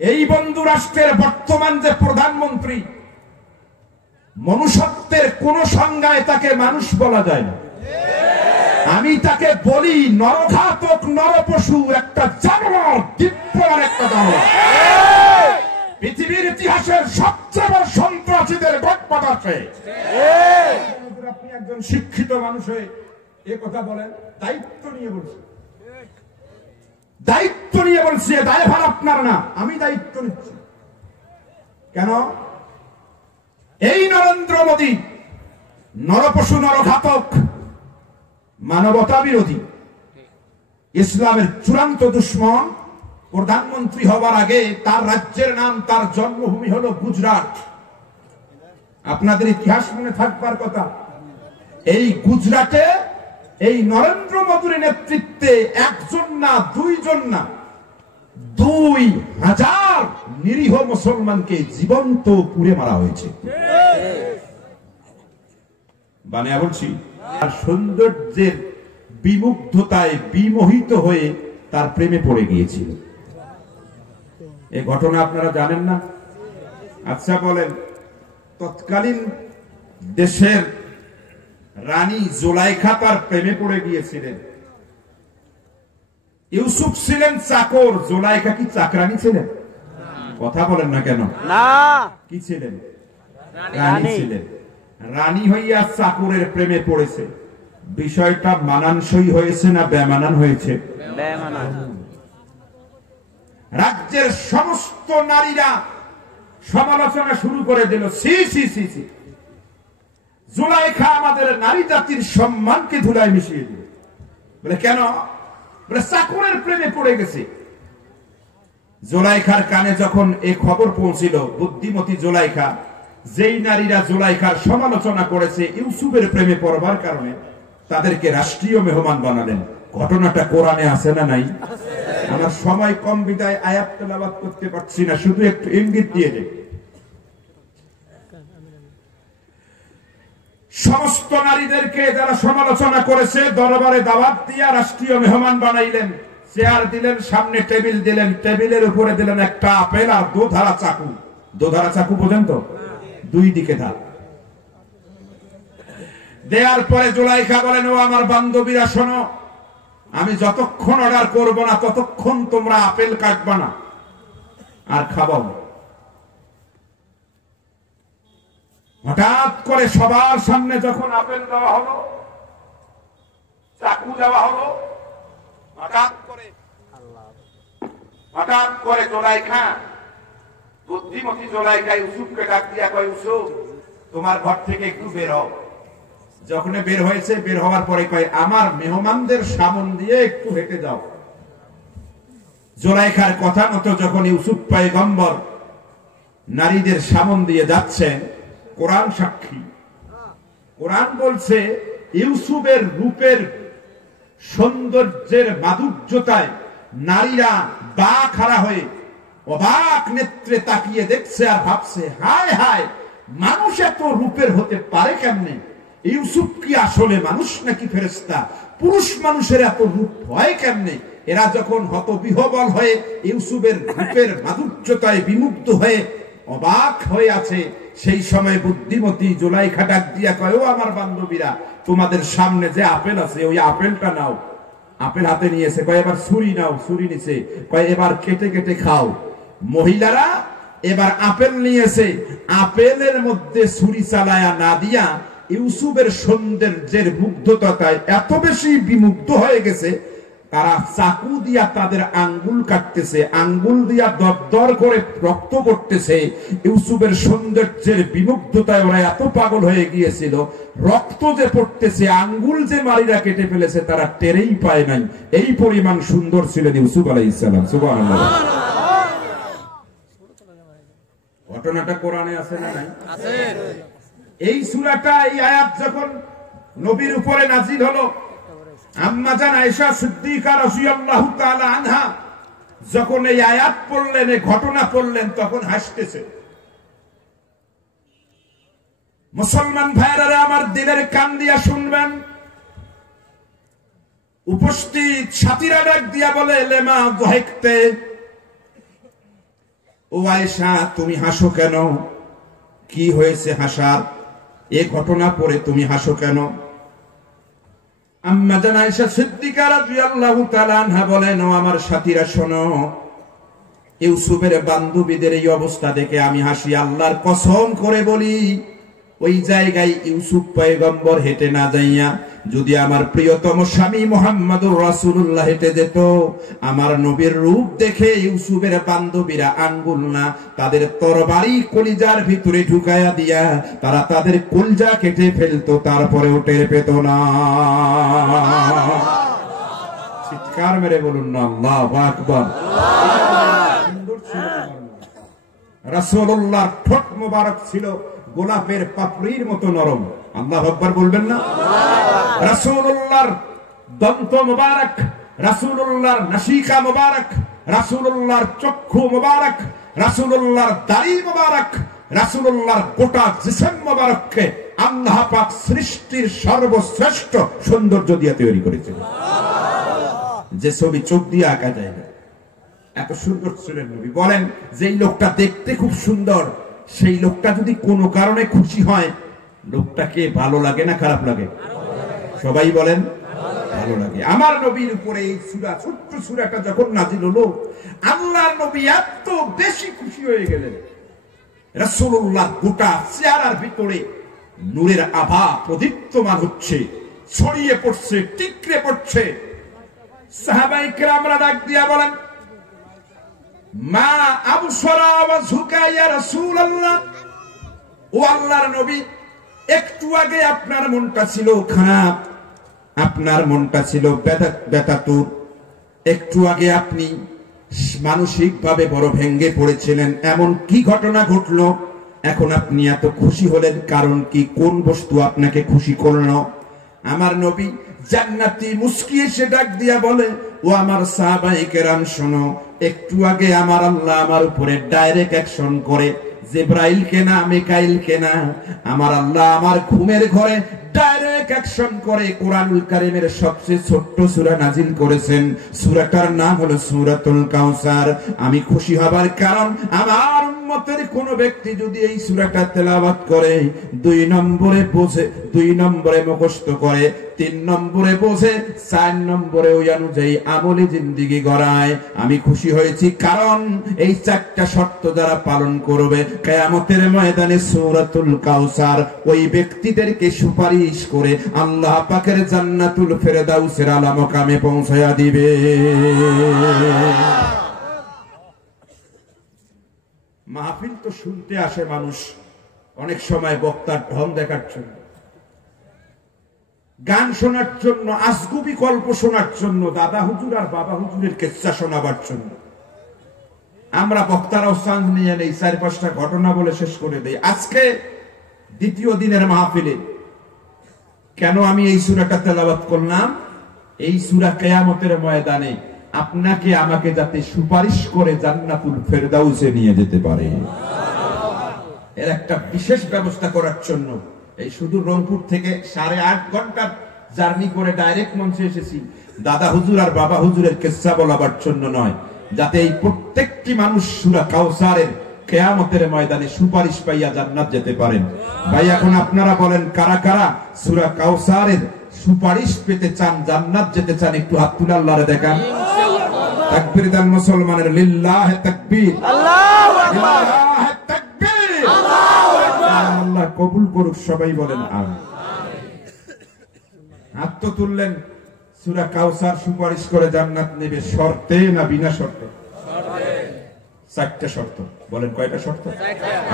এই বন্ধু রাষ্ট্রের বর্তমান যে প্রধানমন্ত্রী, মনুষ্যত্বের কোন সংজ্ঞায় তাকে মানুষ বলা যায় না। আমি তাকে বলি নরঘাতক, নরপশু, একটা জানোয়ার, দিব্যার একটা জানোয়ার। পৃথিবীর ইতিহাসের সবচেয়ে বড় সন্ত্রাসীদের গডফাদার সে। আপনি একজন শিক্ষিত মানুষ হয়ে এ কথা বলেন, দায়িত্ব নিয়ে বলছি, দায়িত্ব নিয়ে বলছি, দায়ভার আপনার না, আমি দায়িত্ব নিচ্ছি। কেন? এই নরেন্দ্র মোদী নরপশু, নরঘাতক, মানবতা বিরোধী, ইসলামের চূড়ান্ত দুশ্মন। প্রধানমন্ত্রী হবার আগে তার রাজ্যের নাম, তার জন্মভূমি হলো গুজরাট। আপনাদের ইতিহাস মনে থাকবার কথা। এই গুজরাটে এই নরেন্দ্র মোদীর নেতৃত্বে একজন না, দুইজন না, 2000 নিরীহ মুসলমানকে জীবন্ত পুড়ে মারা হয়েছে। বানিয়া বলছি। আর সৌন্দর্যের বিমুগ্ধতায় বিমোহিত হয়ে তার প্রেমে পড়ে গিয়েছিল। এই ঘটনা আপনারা জানেন না? আচ্ছা বলেন, তৎকালীন দেশের রানী জুলাইখা তার প্রেমে পড়ে গিয়েছিলেন। ইউসুফ ছিলেন চাকর, জুলাইখা কি চাকরানী ছিলেন? কথা বলেন না কেন? না, কি ছিলেন? রানী ছিলেন। রানী হইয়া চাকরের প্রেমে পড়েছে। বিষয়টা মানানসই হয়েছে না বেমানান হয়েছে? বেমানান। রাজ্যের সমস্ত নারীরা সমালোচনা শুরু করে দিল, সি সি সি সি, জুলাইখা আমাদের নারী জাতির সম্মানকে ধুলায় মিশিয়ে দিল। বলে কেন? বলে চাকরের প্রেমে পড়ে গেছে। জুলাইখার কানে যখন এই খবর পৌঁছিল, বুদ্ধিমতী জুলাইখা, যেই নারীরা জুলাইখার সমালোচনা করেছে ইউসুফের প্রেমে পড়বার কারণে, তাদেরকে রাষ্ট্রীয় মেহমান বানালেন। ঘটনাটা কোরআনে আছে না নাই? আমার সময় কম বিদায় আয়াত তেলাওয়াত করতে পারছি না, শুধু একটু ইঙ্গিত দিয়ে দেয়। সমস্ত নারীদেরকে যারা সমালোচনা করেছে দরবারে দাওয়াত দিয়া রাষ্ট্রীয় মেহমান বানাইলেন। চেয়ার দিলেন, সামনে টেবিল দিলেন, টেবিলের উপরে দিলেন একটা আপেল আর দোধারা চাকু। দোধারা চাকু বোঝেন তো? দুই দিকে ধার। দেওয়ার পরে জুলাইখা বলেন, ও আমার বান্ধবীরা শোনো, আমি যতক্ষণ অর্ডার করব না ততক্ষণ তোমরা আপেল কাটবা না আর খাবাও। হঠাৎ করে সবার সামনে যখন আপেল দেওয়া হলো, চাকু দেওয়া হলো, হঠাৎ করে জুলাইখা, বুদ্ধিমতী জুলাইখা ইউসুফকে ডাক দিয়া কয়, ইউসুফ তোমার ঘর থেকে একটু বের হও। যখন বের হয়েছে, বের হওয়ার পরে কয়, আমার মেহমানদের সামন দিয়ে একটু হেঁটে যাও। জুলাইখার কথা মতো যখন ইউসুফ পয়গম্বর নারীদের সামন দিয়ে যাচ্ছেন, কোরআন সাক্ষী, কোরআন বলছে ইউসুফের রূপের সৌন্দর্যের মাধুর্যতায় নারীরা বা খাড়া হয়ে অবাক নেত্রে তাকিয়ে দেখছে আর ভাবছে, হায় হায়, মানুষ এত রূপের হতে পারে কেমনে? ইউসুফ কি আসলে মানুষ নাকি ফেরেশতা? পুরুষ মানুষের এত রূপ হয় কেমনে? এরা যখন হতবিহ্বল হয়ে ইউসুফের রূপের মাধুর্যতায় বিমুগ্ধ হয়ে অবাক হয়ে আছে, সেই সময় বুদ্ধিমতী জুলাইখা ডাক দিয়া কয়, ও আমার বান্ধবীরা, তোমাদের সামনে যে আপেল আছে ওই আপেলটা নাও। আপেল হাতে নিয়েছে, কয় এবার ছুরি নাও। ছুরি নিছে, কয় এবার কেটে কেটে খাও। মহিলারা এবার আপেল নিয়েছে, আপেলের মধ্যে ছুরি চালায়া না দিয়া ইউসুফের সৌন্দর্যের মুগ্ধতায় এত বেশি বিমুগ্ধ হয়ে গেছে, তারা চাকু দিয়া তাদের আঙ্গুল কাটতেছে, আঙ্গুল দিয়া দরদর করে রক্ত পড়তেছে। ইউসুফের সৌন্দর্যের বিমুগ্ধতায় ওরা এত পাগল হয়ে গিয়েছিল, রক্ত যে পড়তেছে, আঙ্গুল যে নারীরা কেটে ফেলেছে তারা টেরেই পায় নাই। এই পরিমাণ সুন্দর ছিলেন ইউসুফ আলাইহিস সালাম। সুবহানাল্লাহ। ঘটনাটা কোরআনে আছে না নাই? আছে। এই সূরাটা, এই আয়াত যখন নবীর উপরে নাজিল হলো, আম্মা জান আয়েশা সিদ্দিকা রাদিয়াল্লাহু তাআলা আনহা যখন এই আয়াত পড়লেন, এই ঘটনা পড়লেন, তখন হাসতেছে। মুসলমান ভাইরা আমার দিলের কান দিয়া শুনবেন। উপস্থিত সাথীরা ডাক দিয়া বলে, লেমা যাহিকতে, ও আয়েশা, তুমি হাসো কেন? কি হয়েছে হাসার? এ ঘটনা পড়ে তুমি হাসো কেন? আম্মা জান আয়েশা সিদ্দিকা রাদিয়াল্লাহু তাআলা আনহা বলেন, ও আমার সাথীরা শোনো, ইউসুফের বান্ধবীদের এই অবস্থা দেখে আমি হাসি। আল্লাহর কসম করে বলি, ওই জায়গায় ইউসুফ পয়গম্বর হেঁটে না যাইয়া যদি আমার প্রিয়তম স্বামী মুহাম্মদুর রাসূলুল্লাহ হেঁটে যেত, আমার নবীর রূপ দেখে ইউসুফের বান্ধবীরা আঙ্গুল না, তাদের তরবারি কলিজার ভিতরে ঢুকায়া দিয়া তারা তাদের কলজা কেটে ফেলতো, তারপরে টের পেত না। চিৎকার মেরে বলুন না আল্লাহু আকবার। রাসূলুল্লাহর ঠোঁট মোবারক ছিল গোলাপের পাপড়ির মতো নরম। আল্লাহু আকবার বলবেন না? রাসূলুল্লাহর দন্ত মোবারক, রাসূলুল্লাহর নাসিকা মোবারক, রাসূলুল্লাহর চক্ষু মোবারক, রাসূলুল্লাহর দাড়ি মোবারক, রাসূলুল্লাহর গোটা জিসম মোবারককে আল্লাহ পাক সৃষ্টির সর্বশ্রেষ্ঠ সৌন্দর্য দিয়ে তৈরি করেছেন, যে ছবি চোখ দিয়ে আঁকা যায় না। এত সুন্দর ছিলেন নবী। বলেন, যেই লোকটা দেখতে খুব সুন্দর, সেই লোকটা যদি কোনো কারণে খুশি হয়, লোকটাকে ভালো লাগে না খারাপ লাগে? সবাই বলেন ভালো লাগে। আমার নবীর উপরে এই সূরা, ছোট্ট সূরাটা যখন নাজিল হলো, আল্লাহর নবী এত বেশি খুশি হয়ে গেলেন। রাসূলুল্লাহ গোটা চেহারার ভিতরে নূরের আভা প্রদীপ্তমান হচ্ছে, ছড়িয়ে পড়ছে, টিকরে পড়ছে। সাহাবায়ে কেরামরা ডাক দিয়া বলেন, মা আবসরা ওয়াজহুকা ইয়া রাসূলুল্লাহ, ও আল্লাহর নবী, একটু আগে আপনার মনটা ছিল খারাপ, আপনার মনটা ছিল বেতাতুর, একটু আগে আপনি মানসিক ভাবে বড় ভেঙ্গে পড়েছিলেন। এমন কি ঘটনা ঘটলো এখন আপনি এত খুশি হলেন? কারণ কি? কোন বস্তু আপনাকে খুশি করলো? আমার নবী জান্নাতি মুস্কি এসে ডাক দিয়া বলে, ও আমার সাহাবায়ে কেরাম শোনো, একটু আগে আমার আল্লাহ আমার উপরে ডাইরেক্ট অ্যাকশন করে, জিবরাইল কে না, মিকাইল কে না, আমার আল্লাহ আমার ঘুমের ঘরে ডাইরেক্ট অ্যাকশন করে কোরআনুল কারীমের সবচেয়ে ছোট্ট সূরা নাজিল করেছেন। সূরাটার নাম হলো সূরাতুল কাউসার। আমি খুশি হবার কারণ, আমার উম্মতের কোন ব্যক্তি যদি এই সূরাটা তেলাওয়াত করে, 2 নম্বরে বোঝে, 2 নম্বরে মুখস্থ করে, 3 নম্বরে বোঝে, 4 নম্বরে ওই অনুযায়ী আমলি জিন্দেগি গড়ায়, আমি খুশি হয়েছি। কারণ এই 4টা শর্ত যারা পালন করবে, কিয়ামতের ময়দানে সূরাতুল কাউসার ওই ব্যক্তিদেরকে সুপারিশ করে আল্লাহ পাকের জান্নাতুল ফেরদাউসের আলা মাকামে পৌঁছায়া দিবে। মাহফিল তো শুনতে আসে মানুষ অনেক সময় বক্তার ঢং দেখার জন্য, গান শোনার জন্য, আজগুবি গল্প শোনার জন্য, দাদা হুজুর আর বাবা হুজুরের কিচ্ছা শোনাবার জন্য। আমরা বক্তারাও চান্স নিয়ে নেই, 4-5টা ঘটনা বলে শেষ করে দেই। আজকে দ্বিতীয় দিনের মাহফিলে কেন আমি এই সূরাটা তেলাওয়াত করলাম? এই সূরা কিয়ামতের ময়দানে আপনাকে আমাকে যাতে সুপারিশ করে জান্নাতুল ফেরদাউসে নিয়ে যেতে পারে, এর একটা বিশেষ ব্যবস্থা করার জন্য এই শুধু রংপুর থেকে 8.5 ঘন্টার জার্নি করে ডাইরেক্ট মঞ্চে এসেছি, দাদা হুজুর আর বাবা হুজুরের কিচ্ছা বলাবার জন্য নয়, যাতে এই প্রত্যেকটি মানুষ সূরা কাউসারের কিয়ামতের ময়দানে সুপারিশ পাইয়া জান্নাত যেতে পারেন। ভাই, এখন আপনারা বলেন, কারা কারা সূরা কাউসারের সুপারিশ পেতে চান, জান্নাত যেতে চান? একটু হাত তুলে আল্লাহরে দেখান। তাকবীর দেন মুসলমানের, লিল্লাহি তাকবীর, আল্লাহু আকবার, লিল্লাহি তাকবীর, আল্লাহু আকবার। আল্লাহ কবুল করুক, সবাই বলেন আমিন। হাত তো তুললেন। সূরা কাউসার সুপারিশ করে জান্নাত নেবে শর্তে না বিনা শর্তে? শর্তে। 4টা শর্ত। বলেন কয়টা শর্ত?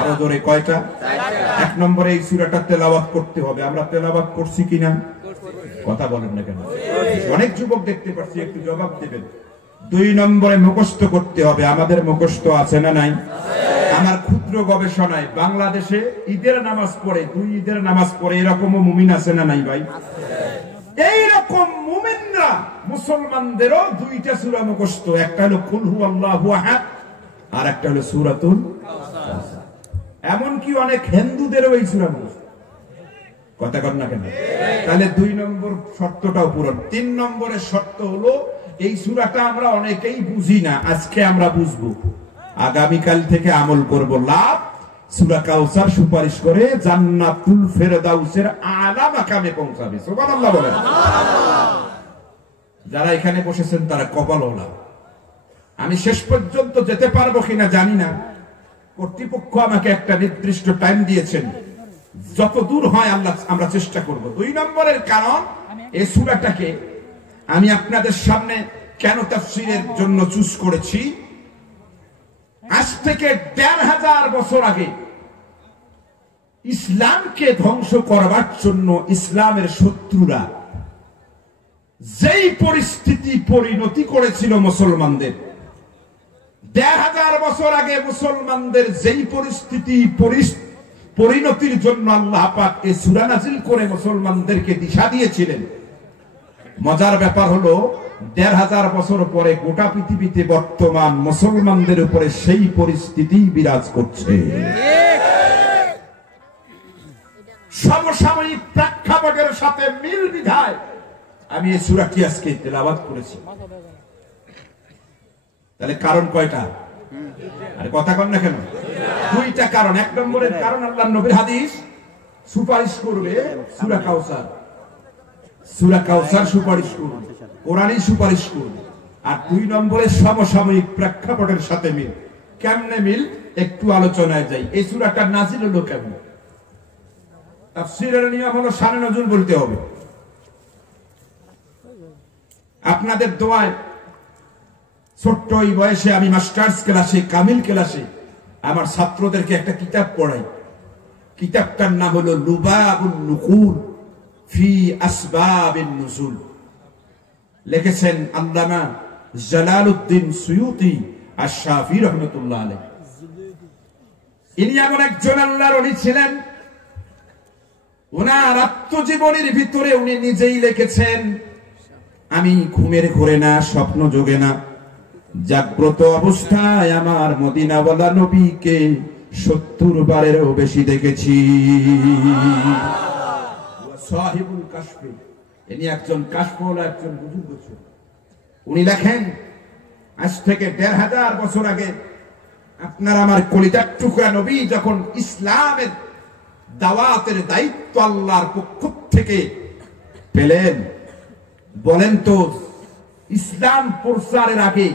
আরো জোরে কয়টা? 1 নম্বরে এই সূরাটা তেলাওয়াত করতে হবে। আমরা তেলাওয়াত করছি কিনা? কথা বলেন না কেন? অনেক যুবক দেখতে পাচ্ছি, একটু জবাব দিবেন। 2 নম্বরে মুখস্থ করতে হবে। আমাদের মুখস্থ আছে না নাই? আমার ক্ষুদ্র গবেষণায় বাংলাদেশে ঈদের নামাজ পড়ে, 2 ঈদের নামাজ পড়ে এরকমও মুমিন আছে না নাই ভাই? এইরকম মুমিনরা, মুসলমানদেরও 2টা সূরা মুখস্থ। একটা হলো কুল হুয়াল্লাহু আহাদ, আর একটা হলো সূরাতুল কাউসার। এমনকি অনেক হিন্দুদেরও এই সূরা মুখস্থ। কথা কর না কেন? তাহলে 2 নম্বর শর্তটাও পূরণ। 3 নম্বরের শর্ত হলো, এই সূরাটা আমরা অনেকেই বুঝি না, আজকে আমরা বুঝবো। আগামীকাল থেকে আমল করব। লাভ সূরা কাউসার সুপারিশ করে জান্নাতুল ফেরদাউসের আলা মাকামে পৌঁছাবে। সুবহানাল্লাহ বলেন। যারা এখানে বসেছেন তারা কপালওয়ালা। আমি শেষ পর্যন্ত যেতে পারবো কিনা জানি না। কর্তৃপক্ষ আমাকে একটা নির্দিষ্ট টাইম দিয়েছেন, যত দূর হয় আল্লাহ আমরা চেষ্টা করব। 2 নম্বরের কারণ, এই সূরাটাকে আমি আপনাদের সামনে কেন তাফসীরের জন্য চুজ করেছি। আজ থেকে ১৫০০ বছর আগে ইসলামকে ধ্বংস করবার জন্য ইসলামের শত্রুরা যেই পরিস্থিতি পরিণতি করেছিল মুসলমানদের, ১৫০০ বছর আগে মুসলমানদের যেই পরিস্থিতি পরিণতির জন্য আল্লাহ পাক এই সূরা নাযিল করে মুসলমানদেরকে দিশা দিয়েছিলেন। মজার ব্যাপার হলো ১৫০০ বছর পরে গোটা পৃথিবীতে বর্তমান মুসলমানদের উপরে সেই পরিস্থিতি বিরাজ করছে। সমসাময়িক প্রেক্ষাপটের সাথে মিল বিধায় আমি এই সূরাটি আজকে তেলাওয়াত করেছি। তাহলে কারণ কয়টা? আরে কথা কন না কেন? 2টা কারণ। 1 নম্বরের কারণ আল্লাহর নবীর হাদিস সুপারিশ করবে সূরা কাউসার। সূরা কাউসার সুপারিশ করবে, কোরআনই সুপারিশ করবে। আর 2 নম্বরের সমসাময়িক প্রেক্ষাপটের সাথে মিল। কেমনে মিল একটু আলোচনায় যাই। এই সূরাটা নাযিল হলো কেমনে? তাফসীরের নিয়ম হলো শানে নজুল বলতে হবে। আপনাদের দোয়ায় ছোট্ট এই বয়সে আমি মাস্টার্স ক্লাসে, কামিল ক্লাসে আমার ছাত্রদেরকে একটা কিতাব পড়াই। কিতাবটার নাম হলো লুবাবুন নুকুল ফি আসবাবিন নুজুল। লিখেছেন আল্লামা জালালউদ্দিন সুয়ুতি আশ-শাফি রাহমাতুল্লাহ আলাইহি। ইনি এমন একজন আল্লাহর ওলি ছিলেন, ওনার আত্মজীবনীর ভিতরে উনি নিজেই লিখেছেন, আমি ঘুমের ঘোরে না, স্বপ্ন যোগে না, জাগ্রত অবস্থায় আমার মদিনাওয়ালা নবীকে ৭০ বারেরও বেশি দেখেছি। সাহিবুল কাশফি, ইনি একজন কাশফওয়ালা, একজন বুজুর্গ ছিলেন। উনি লেখেন, আজ থেকে ১৫০০ বছর আগে আপনার আমার কলিজার টুকরা নবী যখন ইসলামের দাওয়াতের দায়িত্ব আল্লাহর পক্ষ থেকে পেলেন, বলেন তো ইসলাম প্রচারের আগে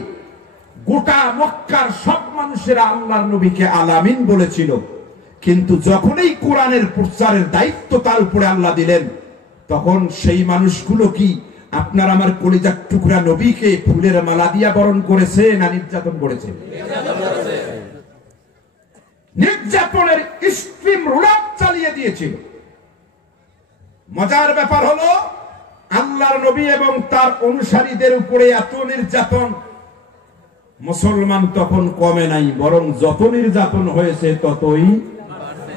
গোটা মক্কার সব মানুষেরা আল্লাহর নবীকে আলামিন বলেছিল, কিন্তু যখনই কোরআনের প্রচারের দায়িত্ব তার উপরে আল্লাহ দিলেন, তখন সেই মানুষগুলো কি আপনার আমার কলিজার টুকরা নবীকে ফুলের মালা দিয়া বরণ করেছে না নির্যাতন করেছে? নির্যাতনের স্ট্রিম রুলার চালিয়ে দিয়েছিল। মজার ব্যাপার হলো আল্লাহর নবী এবং তার অনুসারীদের উপরে এত নির্যাতন, মুসলমান তখন কমে নাই, বরং যত নির্যাতন হয়েছে ততই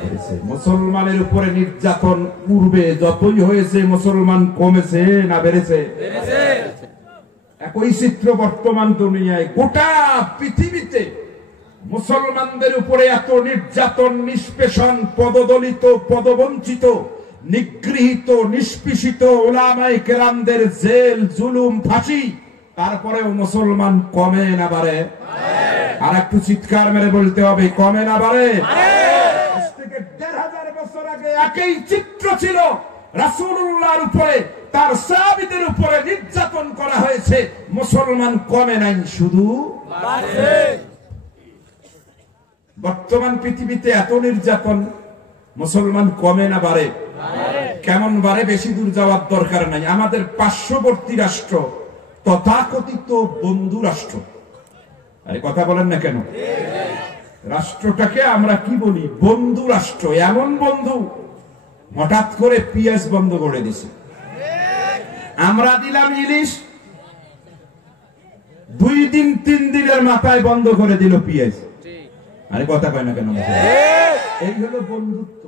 হয়েছে। মুসলমানের উপরে নির্যাতন পূর্বে যতই হয়েছে, মুসলমান কমেছে না বেড়েছে? একই চিত্র বর্তমান দুনিয়ায় গোটা পৃথিবীতে মুসলমানদের উপরে এত নির্যাতন, নিষ্পেষণ, পদদলিত, পদবঞ্চিত, নিগৃহীত, নিষ্পেষিত, উলামায়ে কেরামদের জেল, জুলুম, ফাঁসি, তারপরেও মুসলমান কমে না বাড়ে? আর একটু চিৎকার মেরে বলতে হবে, কমে না বাড়ে? আজ থেকে ১৫০০ বছর আগে একই চিত্র ছিল। রাসূলুল্লাহর উপরে, তার সাহাবীদের উপরে নির্যাতন করা হয়েছে, মুসলমান কমে নাই, শুধু বাড়ছে। বর্তমান পৃথিবীতে এত নির্যাতন, মুসলমান কমে না বাড়ে? কেমন বাড়ে? বেশি দূর যাওয়ার দরকার নাই। আমাদের পার্শ্ববর্তী রাষ্ট্র, তথাকথিত বন্ধু রাষ্ট্র, আরে কথা বলেন না কেন? রাষ্ট্রটাকে আমরা কি বলি? বন্ধু রাষ্ট্র। এমন বন্ধু হঠাৎ করে পিএস বন্ধ করে দিছে। আমরা দিলাম ইলিশ, 2 দিন 3 দিনের মাথায় বন্ধ করে দিল পিএস। আরে কথা কয় না কেন? এই হলো বন্ধুত্ব।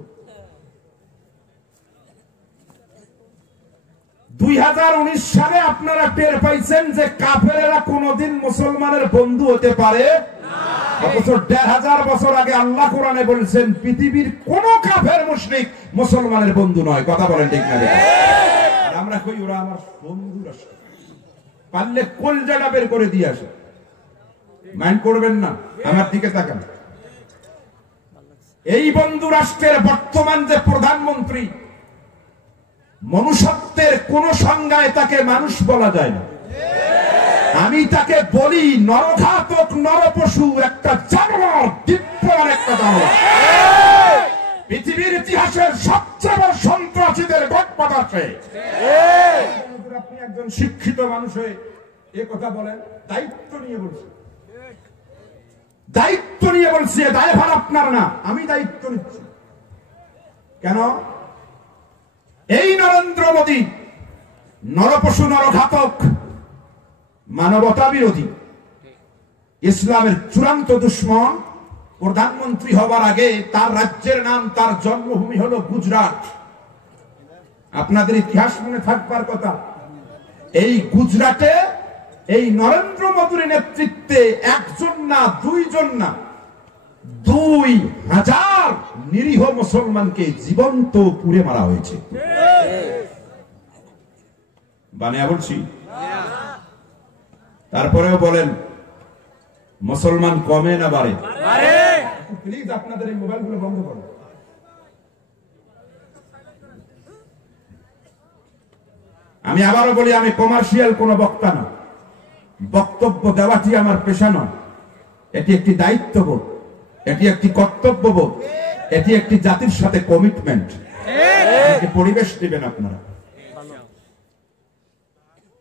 2019 সালে আপনারা টের পাইছেন যে কাফেরেরা কোনদিন মুসলমানের বন্ধু হতে পারে না। অথচ ১৫০০ বছর আগে আল্লাহ কোরআনে বলেছেন পৃথিবীর কোন কাফের মুশরিক মুসলমানের বন্ধু নয়। কথা বলেন ঠিক না? আর আমরা কই ওরা আমার বন্ধু রাষ্ট্র, পারলে কলজাটা বের করে দিয়ে আসে। মাইন্ড করবেন না, আমার দিকে তাকান। এই বন্ধু রাষ্ট্রের বর্তমান যে প্রধানমন্ত্রী, মনুষ্যত্বের কোন সংজ্ঞায় তাকে মানুষ বলা যায় না। আমি তাকে বলি নরঘাতক, নরপশু, একটা জানোয়ার, দিব্যার একটা জানোয়ার। পৃথিবীর ইতিহাসের সবচেয়ে বড় সন্ত্রাসীদের গডফাদার সে। আপনি একজন শিক্ষিত মানুষ হয়ে এ কথা বলেন, দায়িত্ব নিয়ে বলছি, দায়িত্ব নিয়ে বলছি, দায়ভার আপনার না, আমি দায়িত্ব নিচ্ছি। কেন? এই নরেন্দ্র মোদী নরপশু, নরঘাতক, মানবতা বিরোধী, ইসলামের চূড়ান্ত দুশ্মন। প্রধানমন্ত্রী হবার আগে তার রাজ্যের নাম, তার জন্মভূমি হলো গুজরাট। আপনাদের ইতিহাস মনে থাকবার কথা। এই গুজরাটে এই নরেন্দ্র মোদীর নেতৃত্বে একজন না, দুইজন না, 2000 নিরীহ মুসলমানকে জীবন্ত পুড়ে মারা হয়েছে। বানিয়া বলছি। তারপরেও বলেন মুসলমান কমে না বাড়ে? প্লিজ আপনাদের এই মোবাইলগুলো বন্ধ করুন। আমি আবারও বলি, আমি কমার্শিয়াল কোন বক্তা না, বক্তব্য দেওয়াটি আমার পেশা নয়। এটি একটি দায়িত্ববোধ, এটি একটি কর্তব্যবোধ, এটি একটি জাতির সাথে কমিটমেন্ট। পরিবেশ দিবেন আপনারা।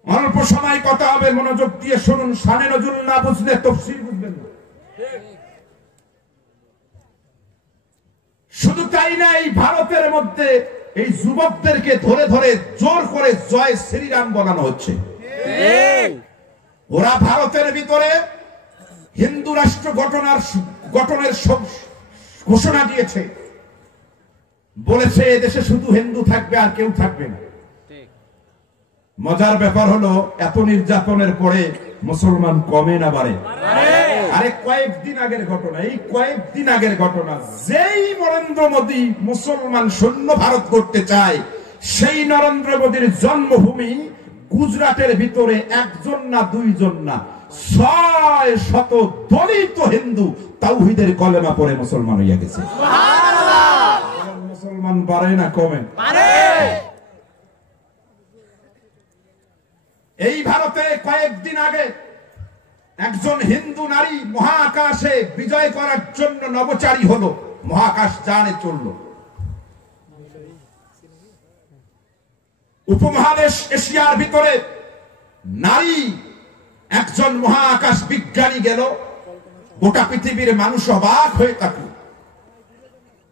অল্প সময় কথা হবে, মনোযোগ দিয়ে শুনুন। শানে নজরুল না বুঝলে তাফসীর বুঝবেন না। শুধু তাই না, এই ভারতের মধ্যে এই যুবকদেরকে ধরে ধরে জোর করে জয় শ্রীরাম বলানো হচ্ছে। ওরা ভারতের ভিতরে হিন্দু রাষ্ট্র গঠনের ঘোষণা দিয়েছে, বলেছে এদেশে শুধু হিন্দু থাকবে আর কেউ থাকবে না। মজার ব্যাপার হলো, এত নির্যাতনের পরে মুসলমান কমে না বাড়ে? আরে কয়েকদিন আগের ঘটনা, এই কয়েকদিন আগের ঘটনা। যেই নরেন্দ্র মোদী মুসলমান শূন্য ভারত করতে চায়, সেই নরেন্দ্র মোদীর জন্মভূমি গুজরাটের ভিতরে একজন না, দুইজন না, 600 দলিত হিন্দু তাওহীদের কলেমা পড়ে মুসলমান হইয়া গেছে। মুসলমান বাড়ে না কমে? এই ভারতে কয়েকদিন আগে একজন হিন্দু নারী মহাকাশে বিজয় করার জন্য নভোচারী হলো, মহাকাশ যানে চলল। উপমহাদেশ এশিয়ার ভিতরে নারী একজন মহাকাশ বিজ্ঞানী গেল, গোটা পৃথিবীর মানুষ অবাক হয়ে থাকলো।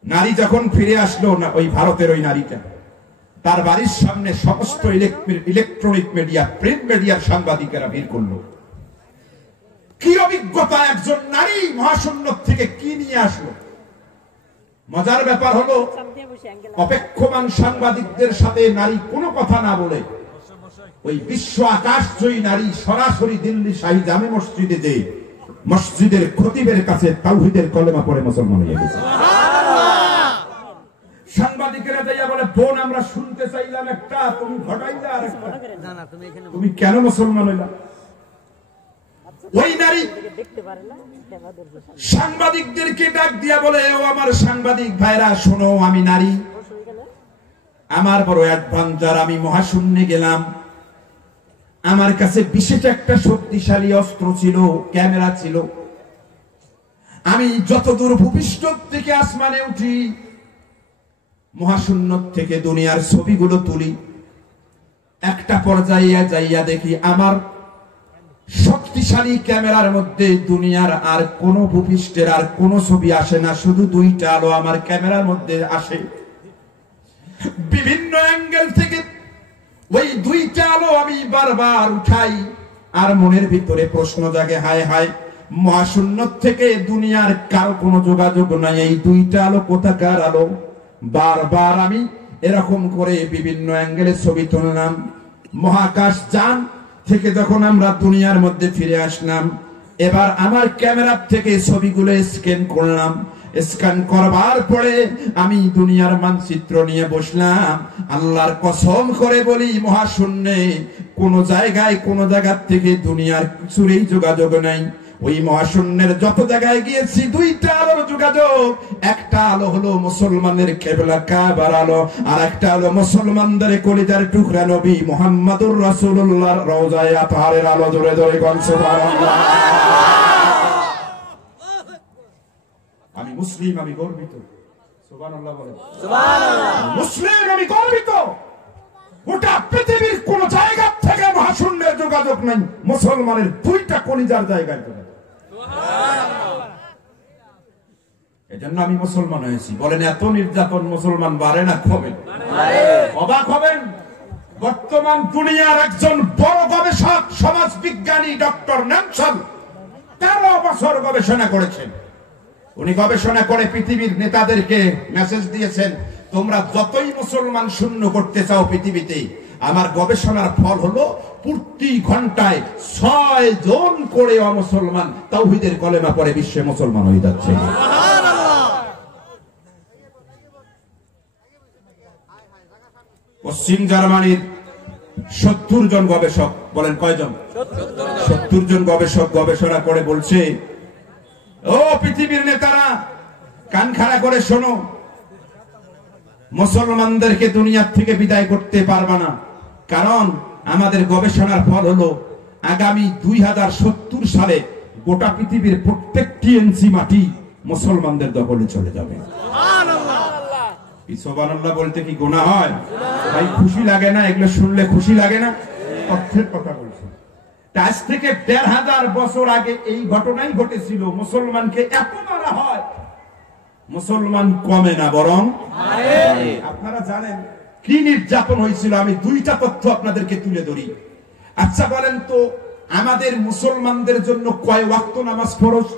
নারী যখন ফিরে আসলো, না ওই ভারতের ওই নারীটা, তার বাড়ির সামনে সমস্ত ইলেকট্রনিক মিডিয়া, প্রিন্ট মিডিয়ার সাংবাদিকেরা ভিড় করলো। কি অভিজ্ঞতা! একজন নারী মহাশূন্য থেকে কি নিয়ে আসলো। মজার ব্যাপার হলো, অপেক্ষমান সাংবাদিকদের সাথে নারী কোনো কথা না বলে ওই বিশ্ব আকাশজয়ী নারী সরাসরি দিল্লি শাহী জামে মসজিদে যে মসজিদের খতিবের কাছে তাওহীদের কলেমা পড়ে মুসলমান হয়ে গেছে। সাংবাদিকেরা যাইয়া বলে, বোন আমরা শুনতে চাইলাম একটা, তুমি ঘটাইলা আর একটা, তুমি কেন মুসলমান হইলা? ওই নারী সাংবাদিকদেরকে ডাক দিয়া বলে, ও আমার সাংবাদিক ভাইরা শোনো, আমি নারী, আমার বড় অ্যাডভেঞ্চার, আমি মহাশূন্যে গেলাম, আমার কাছে বিশেষ একটা শক্তিশালী অস্ত্র ছিল, ক্যামেরা ছিল। আমি যতদূর ভূপৃষ্ঠ থেকে আসমানে উঠি, মহাশূন্য থেকে দুনিয়ার ছবিগুলো তুলি, একটা পর্যায়ে যাইয়া দেখি আমার শক্তিশালী ক্যামেরার মধ্যে দুনিয়ার আর কোন ভূপৃষ্ঠের আর কোন ছবি আসে না, শুধু দুইটা আলো আমার ক্যামেরার মধ্যে আসে। বিভিন্ন অ্যাঙ্গেল থেকে ওই দুইটা আলো আমি বারবার উঠাই, আর মনের ভিতরে প্রশ্ন জাগে, হায় হায়, মহাশূন্য থেকে দুনিয়ার কারো কোনো যোগাযোগ নাই, এই দুইটা আলো কোথাকার আলো? বারবার আমি এরকম করে বিভিন্ন অ্যাঙ্গেলে ছবি তুললাম। মহাকাশ যান থেকে যখন আমরা দুনিয়ার মধ্যে ফিরে আসলাম, এবার আমার ক্যামেরা থেকে ছবিগুলো স্ক্যান করলাম। স্ক্যান করবার পরে আমি দুনিয়ার মানচিত্র নিয়ে বসলাম। আল্লাহর কসম করে বলি, মহাশূন্যে কোন জায়গার থেকে দুনিয়ার কিছুরই যোগাযোগ নাই। ওই মহাশূন্যের যত জায়গায় গিয়েছি দুইটা আলোর যোগাযোগ, একটা আলো হলো মুসলমানের কিবলা কাবার আলো, আর একটা হলো মুসলমানদের কলিজার টুকরা নবী মুহাম্মদুর রাসূলুল্লাহর রওজায়ে আতহারের আলো। জোরে জোরে কোন সুবহানাল্লাহ। আমি মুসলিম, আমি গর্বিত। সুবহানাল্লাহ বলেন। সুবহানাল্লাহ। মুসলিম, আমি গর্বিত। গোটা পৃথিবীর কোন জায়গা থেকে মহাশূন্যের যোগাযোগ নাই, মুসলমানের দুইটা কলিজার জায়গায় যোগাযোগ। এজন্য আমি মুসলমান হয়েছি। বলেন এত নির্যাতন মুসলমান বাড়ে না কমে? অবাক হবেন, বর্তমান দুনিয়ার একজন বড় গবেষক সমাজ বিজ্ঞানী ডক্টর ন্যানসন 13 বছর গবেষণা করেছেন। উনি গবেষণা করে পৃথিবীর নেতাদেরকে মেসেজ দিয়েছেন, তোমরা যতই মুসলমান শূন্য করতে চাও পৃথিবীতে, আমার গবেষণার ফল হলো প্রতি ঘন্টায় 6 জন করে অমুসলমান তাওহীদের কলেমা পড়ে বিশ্বে মুসলমান হয়ে যাচ্ছে। পশ্চিম জার্মানির 70 জন গবেষক, বলেন কয়জন? 70 জন গবেষক গবেষণা করে বলছে, ও পৃথিবীর নেতারা কান খাড়া করে শোনো, মুসলমানদেরকে দুনিয়া থেকে বিদায় করতে পারবা না, কারণ আমাদের গবেষণার ফল হলো আগামী 2070 সালে গোটা পৃথিবীর প্রত্যেকটি ইঞ্চি মাটি মুসলমানদের দখলে চলে যাবে। সুবহানাল্লাহ বলতে কি গুনাহ হয়? ভাই খুশি লাগে না? এগুলো শুনলে খুশি লাগে না? তথ্যের কথা বলছি। আজ থেকে 1500 বছর আগে এই ঘটনাই ঘটেছিল। মুসলমানকে এত মারা হয়, মুসলমান কমে না বরং। আপনারা জানেন কি নির্যাতন হয়েছিল? আমি দুইটা তথ্য আপনাদেরকে তুলে ধরি। আচ্ছা বলেন তো, আমাদের মুসলমানদের জন্য কয় ওয়াক্ত নামাজ ফরজ?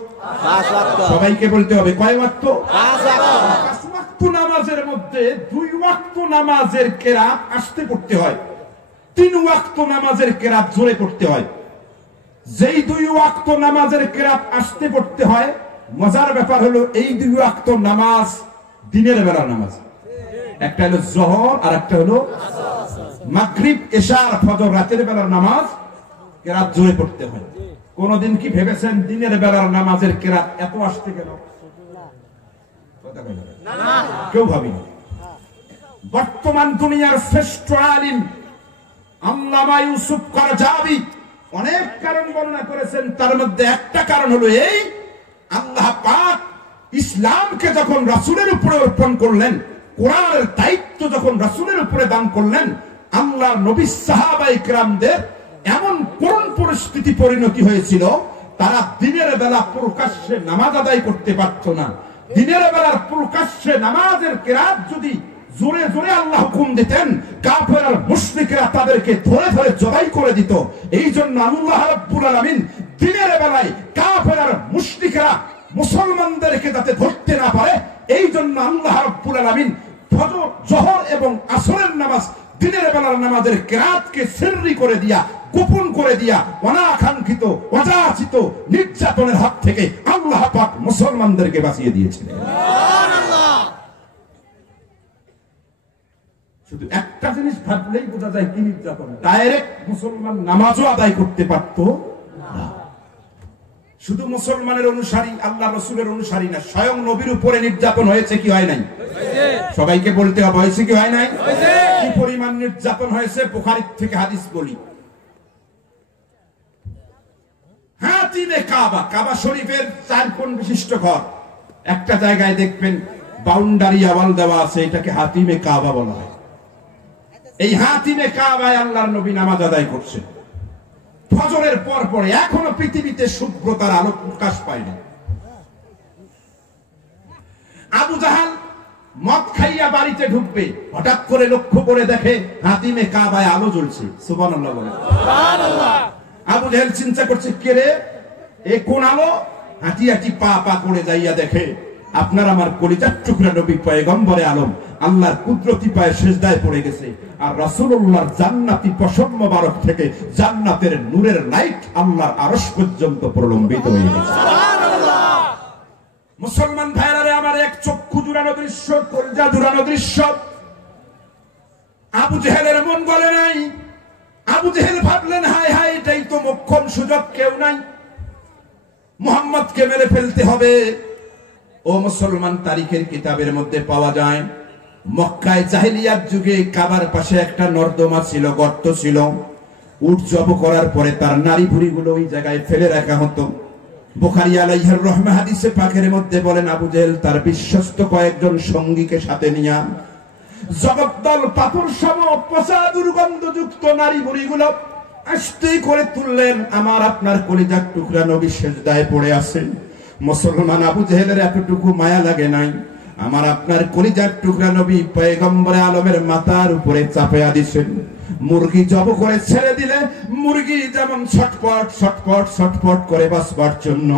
5 ওয়াক্ত। সবাইকে বলতে হবে কয় ওয়াক্ত? 5 ওয়াক্ত। 5 ওয়াক্ত নামাজের মধ্যে 2 ওয়াক্ত নামাজের কেরাত আসতে পড়তে হয়, 3 ওয়াক্ত নামাজের কেরাত জোরে পড়তে হয়। যেই 2 ওয়াক্ত নামাজের কেরাত আসতে পড়তে হয়, মজার ব্যাপার হলো এই 2 ওয়াক্ত নামাজ দিনের বেলার নামাজ। একটা হলো যোহর আর একটা হলো মাগরিব, এশা আর ফজর, রাতের বেলার নামাজ কেরাত জোরে পড়তে হয়। কোনদিন কি ভেবেছেন দিনের বেলার নামাজের কেরাত এত আসতে গেল? না, কেউ ভাবিনি। বর্তমান দুনিয়ার শ্রেষ্ঠ আলিম আল্লামা ইউসুফ কারজাবি অনেক কারণ বর্ণনা করেছেন, তার মধ্যে একটা কারণ হলো এই, আল্লাহ পাক ইসলামকে যখন রাসূলের উপরে অর্পণ করলেন, কোরআনের দায়িত্ব যখন রাসূলের উপরে দান করলেন, আল্লাহর নবী সাহাবায়ে কেরামদের এমন করুণ পরিস্থিতি পরিণতি হয়েছিল, তারা দিনের বেলা প্রকাশ্যে নামাজ আদায় করতে পারত না। দিনের বেলার প্রকাশ্যে নামাজের কেরাত যদি জোরে জোরে আল্লাহ হুকুম দিতেন, কাফের আর মুশরিকরা তাদেরকে ধরে ধরে জবাই করে দিত। এই জন্য আল্লাহ রাব্বুল আলামিন দিনের বেলায় কাফের আর মুশরিকরা মুসলমানদেরকে যাতে ধরতে না পারে, এই জন্য আল্লাহ রাব্বুল আলামিন ফজর, যোহর এবং আসরের নামাজ দিনের বেলার নামাজের কেরাতকে সিররি করে দিয়া, গোপন করে দিয়া, অনাকাঙ্ক্ষিত অযাচিত নির্যাতনের হাত থেকে আল্লাহ পাক মুসলমানদেরকে বাঁচিয়ে দিয়েছিলেন। সুবহানাল্লাহ। শুধু একটা জিনিস ভাবলেই বোঝা যায় কি নির্যাতন। ডাইরেক্ট মুসলমান নামাজও আদায় করতে পারত না। শুধু মুসলমানের অনুসারী, আল্লাহ রাসূলের অনুসারী না, স্বয়ং নবীর উপরে নির্যাতন হয়েছে কি হয় নাই? সবাইকে বলতে হবে, হয়েছে কি হয় নাই? কি পরিমাণ নির্যাতন হয়েছে বুখারী থেকে হাদিস বলি। হাতিমে কাবা, কাবা শরীফের 4 কোণ বিশিষ্ট ঘর, একটা জায়গায় দেখবেন বাউন্ডারি ওয়াল দেওয়া আছে, এটাকে হাতিমে কাবা বলা হয়। এই হাতিমে কাবায় আল্লাহর নবী নামাজ আদায় করছেন ফজরের পর পরে। এখনো পৃথিবীতে শুভ্রতার আলো প্রকাশ পায়নি। আবু জাহাল মদ খাইয়া বাড়িতে ঢুকবে, হঠাৎ করে লক্ষ্য করে দেখে হাতিমে কাবায় আলো জ্বলছে। সুবহানাল্লাহ বলে। সুবহানাল্লাহ। আবু জাহেল চিন্তা করছে, কে রে, এ কোন আলো? হাঁটি হাঁটি পা পা করে যাইয়া দেখে আপনার আমার কলিজার টুকরা নবী পয়গম্বরে আলম আল্লাহর কুদরতি পায়ে সিজদায় পড়ে গেছে, আর রাসূলুল্লাহর জান্নাতি পশম মোবারক থেকে জান্নাতের নূরের লাইট আল্লাহর আরশ পর্যন্ত প্রলম্বিত হয়ে গেছে। সুবহানাল্লাহ। মুসলমান ভাইরা, আমার এক চক্ষু জুড়ানো দৃশ্য, কলজা জুড়ানো দৃশ্য। আবু জেহেলের মন বলে নাই। আবু জেহেল ভাবলেন, হায় হায়, এটাই তো মোক্ষম সুযোগ, কেউ নাই। মুহাম্মদকে মেরে ফেলতে হবে। ও মুসলমান, তারিখের কিতাবের মধ্যে পাওয়া যায় মক্কায় জাহেলিয়াত যুগে কাবার পাশে একটা নর্দমা ছিল, গর্ত ছিল। উট জব করার পরে তার নারী ভুঁড়িগুলো ওই জায়গায় ফেলে রাখা হতো। বুখারী আলাইহির রহমা হাদিসে পাকের মধ্যে বলেন, আবু জেহেল তার বিশ্বস্ত কয়েকজন সঙ্গীকে সাথে নিয়ে জগদ্দল পাথর সম পচা দুর্গন্ধযুক্ত নারী ভুঁড়িগুলো আস্তে করে তুললেন। আমার আপনার কলিজার টুকরা নবী সেজদায় পড়ে আছেন। মুসলমান, আবু জেহেলের এতটুকু মায়া লাগে নাই। আমার আপনার কলিজার টুকরা নবী পয়গম্বরে আলমের মাথার উপরে চাপিয়ে দিয়েছেন। মুরগি জব করে ছেড়ে দিলে মুরগি যেমন ছটপট ছটপট ছটপট করে বাঁচবার জন্য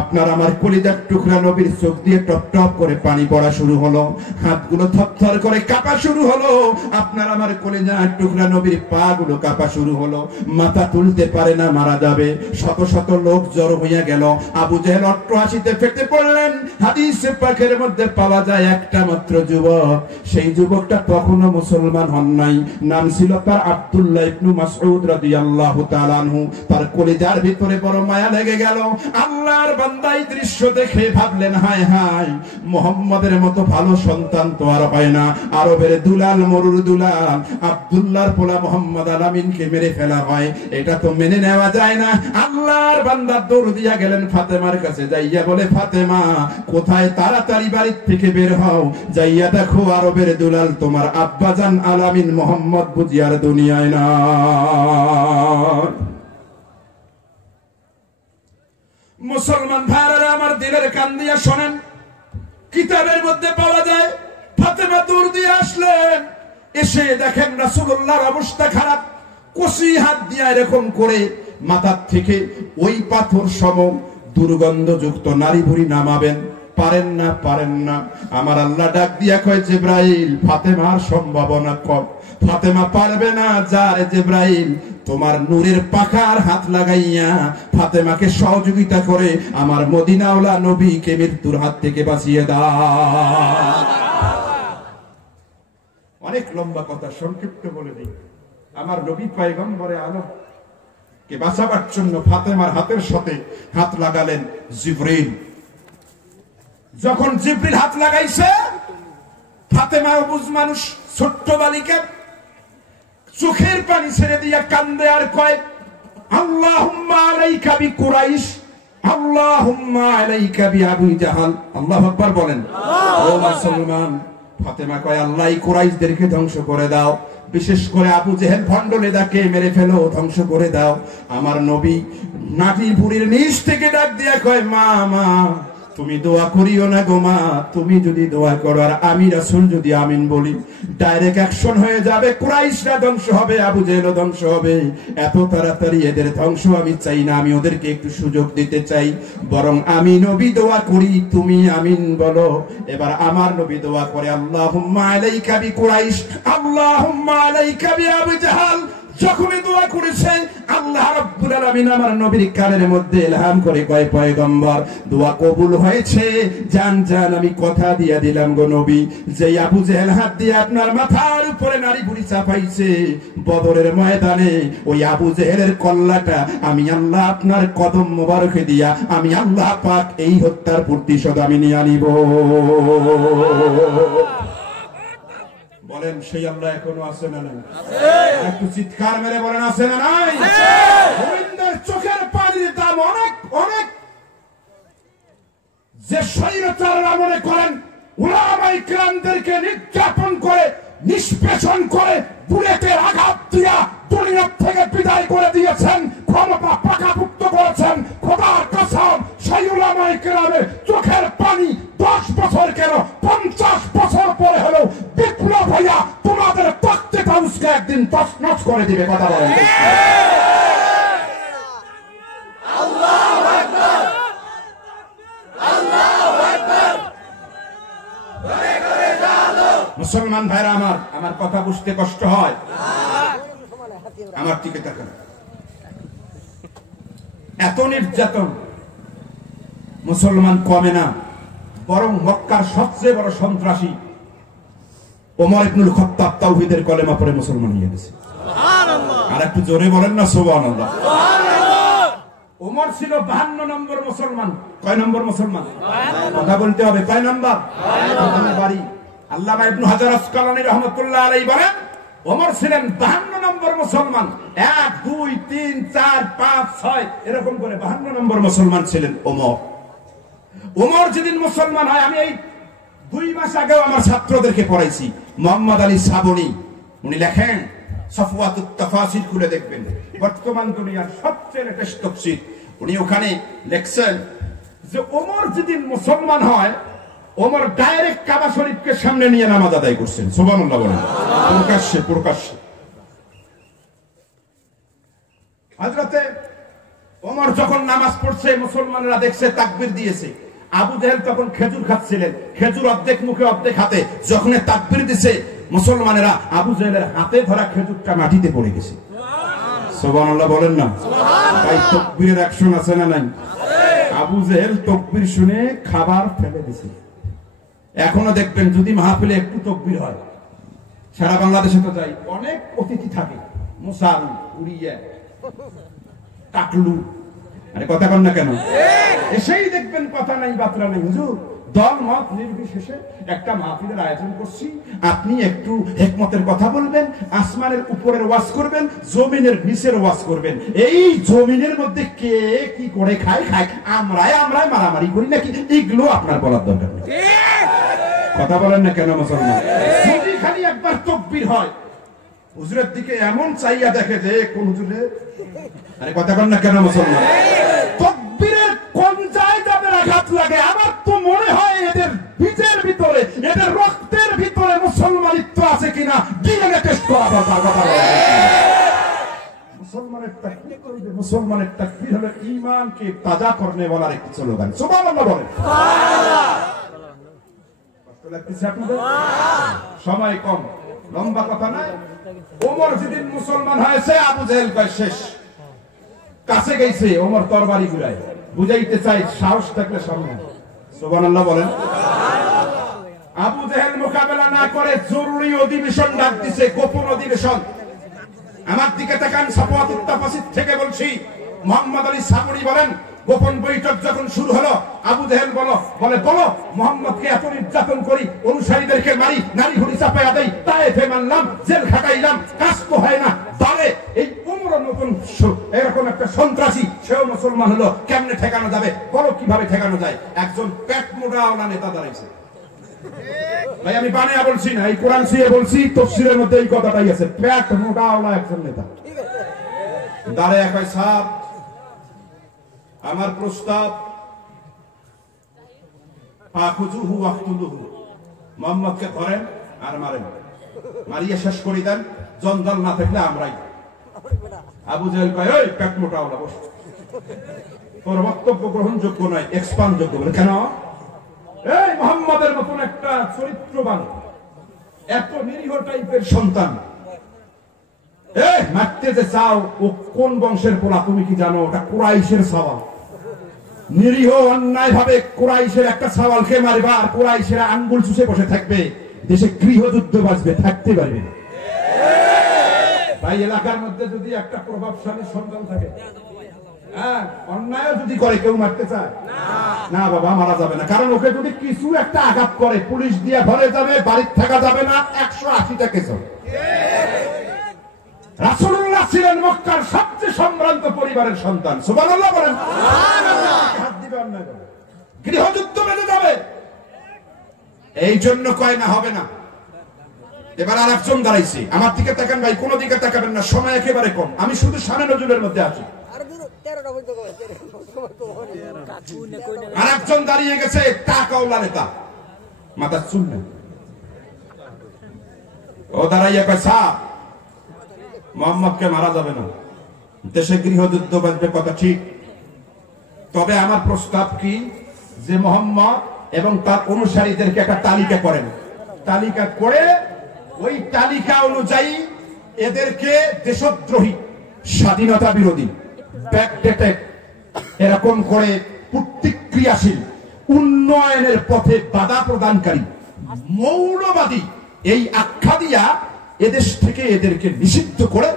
আপনার আমার কলিজার টুকরা নবীর চোখ দিয়ে টপ টপ করে পানি পড়া শুরু হলো, হাতগুলো থরথর করে কাঁপা শুরু হলো। আপনার আমার কলিজার টুকরা নবীর পা গুলো কাঁপা শুরু হলো। মাথা তুলতে পারে না, মারা যাবে। শত শত লোক জড়ো হইয়া গেল। আবু জেহেল অট্টহাসিতে ফেটে পড়লেন। হাদিসে পাকের মধ্যে পাওয়া যায় একটা মাত্র যুবক, সেই যুবকটা তখনও মুসলমান হন নাই। নাম ছিল তার আব্দুল্লাহ ইবনে মাসউদ রাদিয়াল্লাহু তাআলা আনহু। তার কলিজার ভিতরে বড় মায়া লেগে গেল। আল্লাহর বান্দা এই দৃশ্য দেখে ভাবলেন, হায় হায়, মুহাম্মাদের মতো ভালো সন্তান তো আর হয় না। আরবের দুলাল মরুর দুলাল আব্দুল্লাহর পোলা মুহাম্মদ আলামিনকে মেরে ফেলা হয়, এটা তো মেনে নেওয়া যায় না। আল্লাহর বান্দা দৌড় দিয়া গেলেন ফাতেমার কাছে, যাইয়া বলে, ফাতেমা কোথায়, তাড়াতাড়ি বাড়ি থেকে বের হও, যাইয়া দেখো আরবের দুলাল তোমার আব্বাজান আলামিন মুহাম্মদ বুঝিয়ার দুনিয়ায় না। মুসলমান ভাইরা আমার দিলের কান দিয়া শোনেন, কিতাবের মধ্যে পাওয়া যায় ফাতেমা দূর দিয়ে আসলেন। এসে দেখেন রাসূলুল্লাহর অবস্থা খারাপ। কষি হাত দিয়া এরকম করে মাথার থেকে ওই পাথর সম দুর্গন্ধযুক্ত নারী ভুঁড়ি নামাবেন, পারেন না, পারেন না। আমার আল্লাহ ডাক দিয়া কয়, জিবরাইল, ফাতেমার সম্ভাবনা কম, ফাতেমা পারবে না। যারে জিবরাইল, তোমার নূরের পাখার হাত লাগাইয়া ফাতেমাকে সহযোগিতা করে আমার মদিনাওয়ালা নবীকে মৃত্যুর হাত থেকে বাঁচিয়ে দাও। অনেক লম্বা কথা, সংক্ষিপ্ত বলে দিই। আমার নবী পয়গম্বরে আলম কে বাঁচাবার জন্য ফাতেমার হাতের সাথে হাত লাগালেন জিবরিল। যখন জিবরিল হাত লাগাইছে, ফাতেমা অবুঝ মানুষ, ছোট্ট বালিকা, চোখের পানি ছেড়ে দিয়া কান্দে আর কয়, আল্লাহুম্মা আলাইকা বি কুরাইশ, আল্লাহুম্মা আলাইকা বি আবু জাহাল। আল্লাহু আকবার বলেন। ও মুসলমান, ফাতেমা কয়, আল্লাহ কুরাইশদেরকে ধ্বংস করে দাও, বিশেষ করে আবু জেহেল ভণ্ডলেদাকে মেরে ফেলো, ধ্বংস করে দাও। আমার নবী নাটি বুড়ির নিচ থেকে ডাক দিয়া কয়, মা মা, তুমি দোয়া করিও না গো মা। তুমি যদি দোয়া করো আর আমি রাসূল যদি আমিন বলি, ডাইরেক্ট অ্যাকশন হয়ে যাবে। কুরাইশরা ধ্বংস হবে, আবু জেহেলও ধ্বংস হবে। এত তাড়াতাড়ি এদের ধ্বংস আমি চাই না, আমি ওদেরকে একটু সুযোগ দিতে চাই। বরং আমি নবী দোয়া করি, তুমি আমিন বলো। এবার আমার নবী দোয়া করে, আল্লাহুম্মা আলাইকা বি কুরাইশ, আল্লাহুম্মা আলাইকা বি আবু জাহাল। যখনই দোয়া করেছে, আল্লাহ রাব্বুল আলামিন আমার নবীর কানের মধ্যে ইলহাম করে কয়, পয়গম্বর, দোয়া কবুল হয়েছে। জান জান, আমি কথা দিয়া দিলাম গো নবী, যে আবু জেহেল হাত দিয়ে আপনার মাথার উপরে নারী বুড়ি চাপাইছে বদরের ময়দানে, ওই আবু জেহেলের কল্লাটা আমি আল্লাহ আপনার কদম মোবারকে দিয়া আমি আল্লাহ পাক এই হত্যার প্রতিশোধ আমি নিয়ে আনিব। বলেন, সেই আল্লাহ এখনো আছে না নাই? একটু চিৎকার মেরে বলেন, আছে না নাই? মুমিনদের চোখের পানির দাম অনেক অনেক। যে স্বৈরাচাররা মনে করেন উলামায়ে কিরামদেরকে নির্যাতন করে, নিষ্পেষণ করে, বুলেটের আঘাত দিয়া দুনিয়া থেকে বিদায় করে দিয়েছেন, ক্ষমতা পাকাভুক্ত করেছেন, খোদার কসম সেই উলামায়ে কিরামের চোখের পানি 10 বছর কেন 50 বছর পরে হলেও বিপ্লব হইয়া তোমাদের তক্তে তাউসকে একদিন তছনছ করে দিবে। কথা বলেন। আল্লাহু আকবার, আল্লাহু আকবার। মুসলমান ভাইরা আমার কথা বুঝতে কষ্ট হয়, আমার দিকে তাকান। এত নির্যাতন মুসলমান কমে না, বরং মক্কার সবচেয়ে বড় সন্ত্রাসী ওমর ইবনুল খাত্তাব তাওহীদের কলেমা পড়ে মুসলমান হয়ে গেছে। সুবহানাল্লাহ। আর একটু জোরে বলেন না সুবহানাল্লাহ। সুবহানাল্লাহ। ওমর ছিল 52 নম্বর মুসলমান। কয় নম্বর মুসলমান? কথা বলতে হবে, কয় নম্বর? বাড়ি। আল্লামা ইবনে হাজার আসকালানী রাহমাতুল্লাহ আলাইহি বলেন ওমর ছিলেন 52 নম্বর মুসলমান। 1 2 3 4 5 6 এরকম করে 52 নম্বর মুসলমান ছিলেন ওমর। ওমর যেদিন মুসলমান হয়, আমি এই 2 মাস আগেও আমার ছাত্রদেরকে পড়াইছি, মোহাম্মদ আলী সাবনী উনি লেখেন, সফওয়াতুত তাফাসির খুলে দেখবেন, বর্তমান দুনিয়ার সবচেয়ে লেটেস্ট তাফসীর। উনি ওখানে লেখছেন যে ওমর যেদিন মুসলমান হয়, ওমর ডাইরেক্ট কাবা শরীফকে সামনে নিয়ে নামাজ আদায় করছেন। সুবহানাল্লাহ বলেন। প্রকাশ্যে হযরতে ওমর যখন নামাজ পড়ছে, মুসলমানরা দেখছে, তাকবীর দিয়েছে। আবু জেহেল তখন খেজুর খাচ্ছিলেন, খেজুর অর্ধেক মুখে অর্ধেক হাতে। যখন তাকবীর দিছে মুসলমানেরা, আবু জেহেলের হাতে ধরা খেজুরটা মাটিতে পড়ে গেছে। সুবহানাল্লাহ বলেন না? তাই তাকবীরের অ্যাকশন আছে না নাই? আবু জেহেল তাকবীর শুনে খাবার ফেলে দিছে। এখনো দেখবেন যদি মাহফিলে একটু তাকবীর হয়, সারা বাংলাদেশে তো যাই, অনেক অতিথি থাকে, মুসারু, উড়িয়া, টাকলু, আরে কথা কন না কেন? এসেই দেখবেন কথা নাই বাতরা নাই, হুজুর দল মত নির্বিশেষে একটা মাহফিলের আয়োজন করছি, আপনি একটু হিকমতের কথা বলবেন, আসমানের উপরের ওয়াজ করবেন, জমিনের নিচের ওয়াজ করবেন। এই জমিনের মধ্যে কে কি করে খায় আমরাই মারামারি করি নাকি, এগুলো আপনার বলার দরকার নেই। কথা বলেন না কেন মুসলমান? যদি খালি একবার তাকবীর হয়, হুজুরের দিকে এমন চাইয়া দেখে যে কোন হুজুরে, আরে কথা বলেন না কেন মুসলমান? তাকবীরের কোন জায়গাতে আঘাত লাগে, আমার তো মনে হয় এদের বীজের ভিতরে, এদের রক্তের ভিতরে মুসলমানিত্ব আছে কিনা ডিএনএ টেস্ট করা দরকার। মুসলমানের তাকবীর করবে, মুসলমানের তাকবীর হলো ঈমানকে তাজা করনে ওয়ালার একটি স্লোগান। সুবহানাল্লাহ বলেন। সময় কম, লম্বা কথা নাই। ওমর যেদিন মুসলমান হয়েছে, আবু জেহেল কয় শেষ, কাছে গেছে, ওমর তরবারি ঘুরায়, বুঝাইতে চাই সাহস থাকলে সামনে। সুবহানাল্লাহ বলেন। আবু জেহেল মোকাবেলা না করে জরুরি অধিবেশন ডাক দিছে, গোপন অধিবেশন। আমার দিকে তাকান, সফওয়াতুত তাফাসির থেকে বলছি, মোহাম্মদ আলী সাবনী বলেন গোপন বৈঠক যখন শুরু হলো, আবু জেহেল বলো মোহাম্মদকে এত নির্যাতন করি, অনুসারীদেরকে মারি, নারী হুড়ি চাপাইয়া দেই, তায়েফে মারলাম, জেল খাটাইলাম, কাজ তো হয় না, তাহলে এই উমর নতুন এরকম একটা সন্ত্রাসী, সেও মুসলমান হলো, কেমনে ঠেকানো যাবে? বলো কিভাবে ঠেকানো যায়? একজন পেট মোটা নেতা দাঁড়াইছে। ভাই আমি বানিয়ে বলছি না, এই কোরআন দিয়ে বলছি, তাফসীরের মধ্যে এই কথাটাই আছে। পেট মোটা একজন নেতা দাঁড়ায় কয়, সাহেব আমার প্রস্তাব, ফাখুজুহু ওয়াকতুলুহু, মুহাম্মদকে ধরেন আর মারেন, মারিয়ে শেষ করে দেন, জঞ্জাল না থাকলে আমরাই। আবু জেহেল কয়, ওই পেট মোটাওয়ালা বস, তোর বক্তব্য গ্রহণযোগ্য নয়, এক্সপান্ড যোগ্য। বলে কেন? এই মুহাম্মদের মতন একটা চরিত্রবান, এত নিরীহ টাইপের সন্তান মারতে যে চাও, ও কোন বংশের পোলা তুমি কি জানো? ওটা কুরাইশের সওয়াল। নিরীহ অন্যায় ভাবে কুরাইশের একটা সওয়ালকে মারবা, আর কুরাইশেরা আঙ্গুল চুষে বসে থাকবে, দেশে গৃহযুদ্ধ বাঁচবে, থাকতে পারবে না। তাই এলাকার মধ্যে যদি একটা প্রভাবশালী সন্তান থাকে, অন্যায় যদি করে, কেউ মারতে চায় না, বাবা মারা যাবে না। কারণ ওকে যদি কিছু একটা আঘাত করে, পুলিশ দিয়ে ধরে যাবে, বাড়িতে থাকা যাবে না, 180টা কেস হবে। রাসূলুল্লাহ ছিলেন মক্কার সবচেয়ে সম্ভ্রান্ত পরিবারের সন্তান। সুবহানাল্লাহ বলেন। হাত দিবে অন্যায় করে, গৃহযুদ্ধ বেঁধে যাবে। এই জন্য কয় না, হবে না। এবার আর একজন দাঁড়াইছে, আমার দিকে তাকান ভাই, কোন দিকে তাকাবেন না, সময় একেবারে কম, আমি শুধু শানে নজরুলের মধ্যে আছি। আর একজন দাঁড়িয়ে গেছে, টাকাওয়ালা নেতা, মাথা চুল নেই, ও দাঁড়াইয়া কয়, সাহেব মুহাম্মদকে মারা যাবে না, দেশে গৃহযুদ্ধ বাঁচবে, কথা ঠিক, তবে আমার প্রস্তাব কি যে মুহাম্মদ এবং তার অনুসারীদেরকে একটা তালিকা করেন, তালিকা করে ওই তালিকা অনুযায়ী এদেরকে দেশদ্রোহী, স্বাধীনতা বিরোধী, ব্যাকডেটেড, এরকম করে প্রতিক্রিয়াশীল, উন্নয়নের পথে বাধা প্রদানকারী, মৌলবাদী এই আখ্যা দিয়া এদেশ থেকে এদেরকে নিষিদ্ধ করে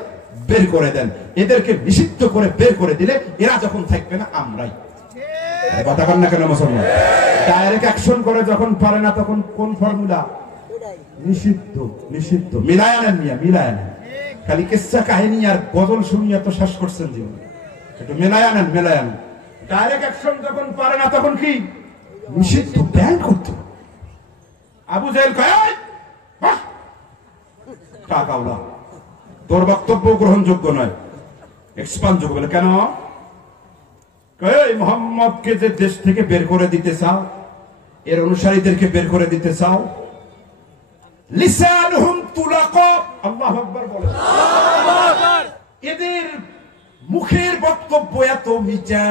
বের করে দেন, এদেরকে নিষিদ্ধ করে বের করে দিলে এরা যখন থাকবে না আমরাই। কথা কন না কেন মুসলমান? ডাইরেক্ট অ্যাকশন করে যখন পারে না তখন কোন ফর্মুলা? নিষিদ্ধ। নিষিদ্ধ মিলায় আনেন মিয়া, মিলায় আনেন। খালি কিচ্ছা কাহিনী আর গজল শুনিয়ে তো শেষ করছেন জীবন। একটু মেলায় আনেন, মেলায় আনেন। ডাইরেক্ট অ্যাকশন যখন পারে না তখন কি? নিষিদ্ধ, ব্যান করতে। আবু জেহেল কয় টাকাওয়ালা, তোর বক্তব্য গ্রহণযোগ্য নয়, এক্সপান্ডযোগ্য। বলে কেন? মোহাম্মদকে যে দেশ থেকে বের করে দিতে চাও, এর অনুসারীদেরকে বের করে দিতে চাও, লিসানুহুম তুলাকা, আল্লাহু আকবার বলে। এদের মুখের বক্তব্য এত মিঠা,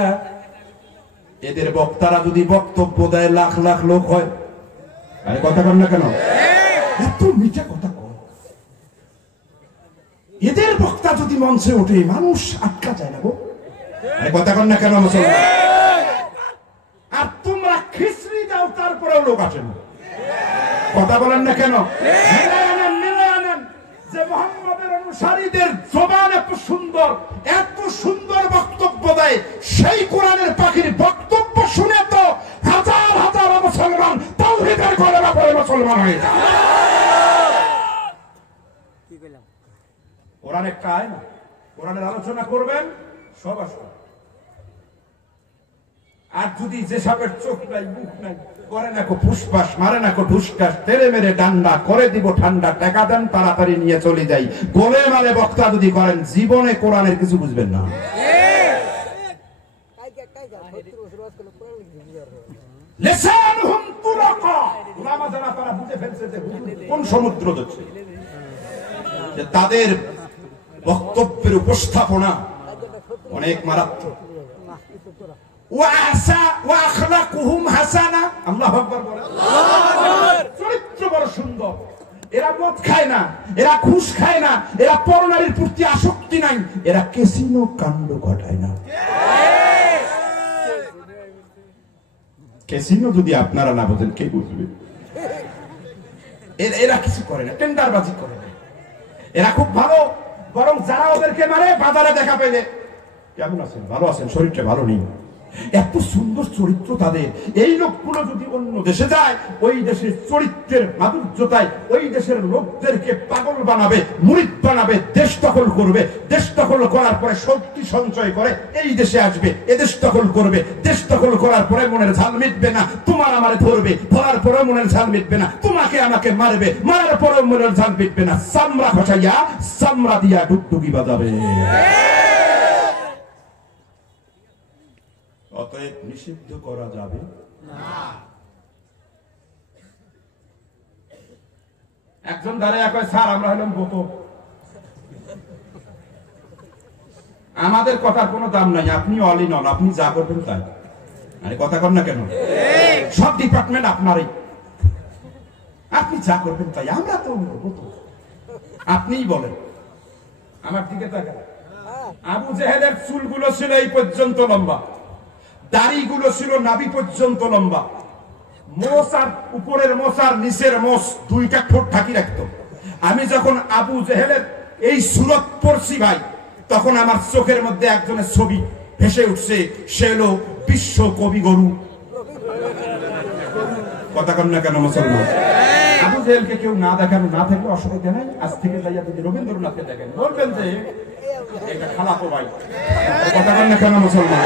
এদের বক্তারা যদি বক্তব্য দেয় লাখ লাখ লোক হয়। আরে কথা কন না কেন? এত মিঠা কথা কন। এদের বক্তা যদি মঞ্চে ওঠে মানুষ আটকা যায় না গো। আরে কথা কন না কেন মুসলমান? আর তোমরা খিচড়ি দাও তারপরেও লোক আসে না। কথা বলেন না কেন? যে মুহাম্মদের অনুসারীদের জবান এত সুন্দর, এত সুন্দর বক্তব্য দেয়, সেই কোরআনের পাখির বক্তব্য শুনে তো হাজার হাজার মুসলমান তাওহীদের গলায় পড়ে মুসলমান হয়ে যায়। কোরআন একটা আয়না, কোরআনের আলোচনা করবেন সব আসবে। আর যদি যে সাপের চোখ নাই, মুখ নাই, করে না কো ফুসফাস, মারে না কো ঢুসকাস, তেরে মেরে ডান্ডা করে দিব ঠান্ডা, টাকা দেন তাড়াতাড়ি নিয়ে চলে যাই, গোলে মালে বক্তা যদি করেন, জীবনে কোরআনের কিছু বুঝবেন না। লিসানুহুম তুলাকা, উলামা যারা তারা বুঝে ফেলছে যে কোন সমুদ্র যাচ্ছে, যে তাদের বক্তব্যের উপস্থাপনা অনেক মারাত্মক। চরিত্র বড় সুন্দর, এরা মদ খায় না, এরা ঘুষ খায় না, এরা পরনারীর প্রতি আসক্তি নাই, এরা ক্যাসিনো কাণ্ড ঘটায় না। ক্যাসিনো যদি আপনারা না বোঝেন কে বুঝবে? এরা কিছু করে না, টেন্ডারবাজি করে না, এরা খুব ভালো। বরং যারা ওদেরকে মারে বাজারে দেখা পেলে, কেমন আছেন, ভালো আছেন, শরীরটা ভালো নেই, এত সুন্দর চরিত্র তাদের। এই লোকগুলো যদি অন্য দেশে যায়, ওই দেশের চরিত্রের মাধুর্যতায় ওই দেশের লোকদেরকে পাগল বানাবে, মুরিদ বানাবে, দেশ দখল করবে। দেশ দখল করার পরে শক্তি সঞ্চয় করে এই দেশে আসবে, এদেশ দখল করবে। দেশ দখল করার পরে মনের ঝাল মিটবে না, তোমার আমারে ধরবে, ধরার পরে মনের ঝাল মিটবে না, তোমাকে আমাকে মারবে, মারার পরে মনের ঝাল মিটবে না, চামড়া খসাইয়া চামড়া দিয়া ডুগডুগি বাজাবে। অতএব নিষিদ্ধ করা যাবে না। একজন দাঁড়িয়ে কয়, স্যার আমরা হলাম বোতল, আমাদের কথার কোনো দাম নাই, আপনি অল ইন অল, আপনি যা করবেন তাই। আরে কথা কন না কেন? সব ডিপার্টমেন্ট আপনারই, আপনি যা করবেন তাই, আমরা তো বোতল। আপনিই বলেন। আমার দিকে তাকান। আবু জেহেলের চুলগুলো ছিল এই পর্যন্ত লম্বা, দাড়িগুলো ছিল নাভি পর্যন্ত লম্বা, মোষ আর উপরের মোষ আর নিচের মোষ দুইটা ঠোঁট ঢাকি রাখতো। আমি যখন আবু জেহেলের এই সুরত পড়ছি ভাই, তখন আমার চোখের মধ্যে একজনের ছবি ভেসে উঠছে, সে হলো বিশ্ব কবি গরু। কথা কন না কেন মুসলমান? আবু জেহেলকে কেউ না দেখানো না থাকলে অসুবিধা নাই। আজ থেকে যাইয়া যদি রবীন্দ্রনাথকে দেখেন, বলবেন যে এটা খালাতো ভাই। কথা কন না কেন মুসলমান?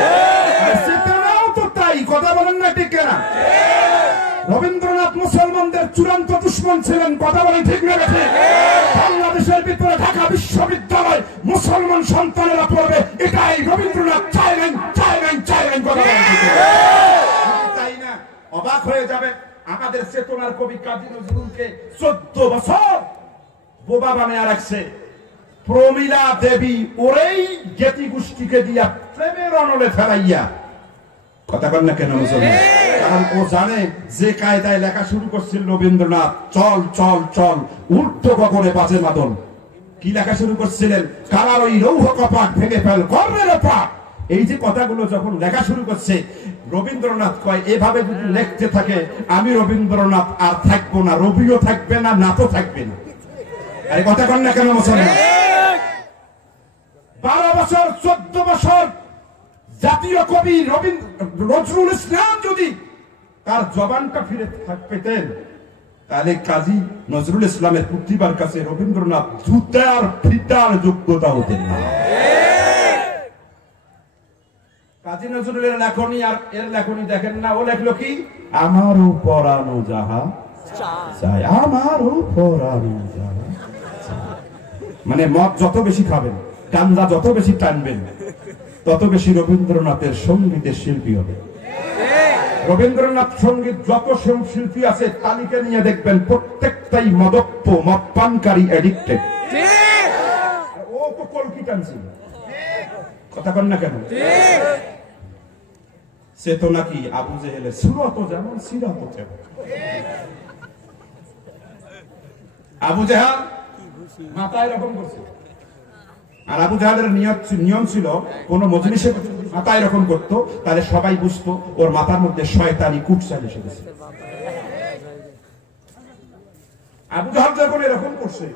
তাই কথা বলেন না ঠিক কেনা? রবীন্দ্রনাথ মুসলমানদের চূড়ান্ত দুশ্মন ছিলেন, কথা বলেন ঠিক না? বাংলাদেশের ভিতরে ঢাকা বিশ্ববিদ্যালয় মুসলমান সন্তানেরা পড়বে, এটাই রবীন্দ্রনাথ চাইলেন, চাইলেন, চাইলেন। কথা বলেন তাই না? অবাক হয়ে যাবে, আমাদের চেতনার কবি কাজী নজরুলকে 14 বছর বোবা বানিয়ে রাখছে প্রমীলা দেবী, ওরেই জ্ঞাতি গোষ্ঠীকে দিয়া প্রেমের অনলে ফেলাইয়া। কথা কন না কেন মুসলমান? কারণ ও জানে যে কায়দায় লেখা শুরু করছিল রবীন্দ্রনাথ, চল চল চল উল্টো গগনে বাজে মাদল, কি লেখা শুরু করছিলেন? কারার ওই লৌহ কপাট ভেঙে ফেল কর্মের পাট। এই যে কথাগুলো যখন লেখা শুরু করছে, রবীন্দ্রনাথ কয় এভাবে যদি লিখতে থাকে আমি রবীন্দ্রনাথ আর থাকবো না, রবিও থাকবে না, নাতও থাকবে না। আরে কথা কন না কেন মুসলমান? 12 বছর 14 বছর জাতীয় কবি নজরুল ইসলাম যদি তার জবানটা ফিরে পেতেন, তাহলে কাজী নজরুল ইসলামের প্রতিভার কাছে রবীন্দ্রনাথ জুতার ফিতার যোগ্যতা হতেন না। কাজী নজরুলের লেখনী আর এর লেখনী দেখেন না, ও লেখলো কি, আমারও পরানো যাহা চাই, আমারও পরানো যাহা। মানে মদ যত বেশি খাবেন, গাঞ্জা যত বেশি টানবেন, তত বেশি রবীন্দ্রনাথের সঙ্গীতের শিল্পী হবে। রবীন্দ্রনাথ সঙ্গীত যত শিল্পী আছে তালিকা নিয়ে দেখবেন প্রত্যেকটাই মদপ্য, মদপানকারী, এডিক্টেড। ও তো কলকি টানছিল, কথা কন না কেন? সে তো নাকি আবু জেহেলের সুরত যেমন সিরাত তেমন। আবু জেহেল মাথায় এরকম করছে, আর আবু জাহেলের নিয়ম ছিল কোন মজলিসে মাথা এরকম করতো, তাহলে সবাই বুঝতো ওর মাথার মধ্যে শয়তানি কুটচাল এসে গেছে। আবু জাহেল যখন এরকম করছে,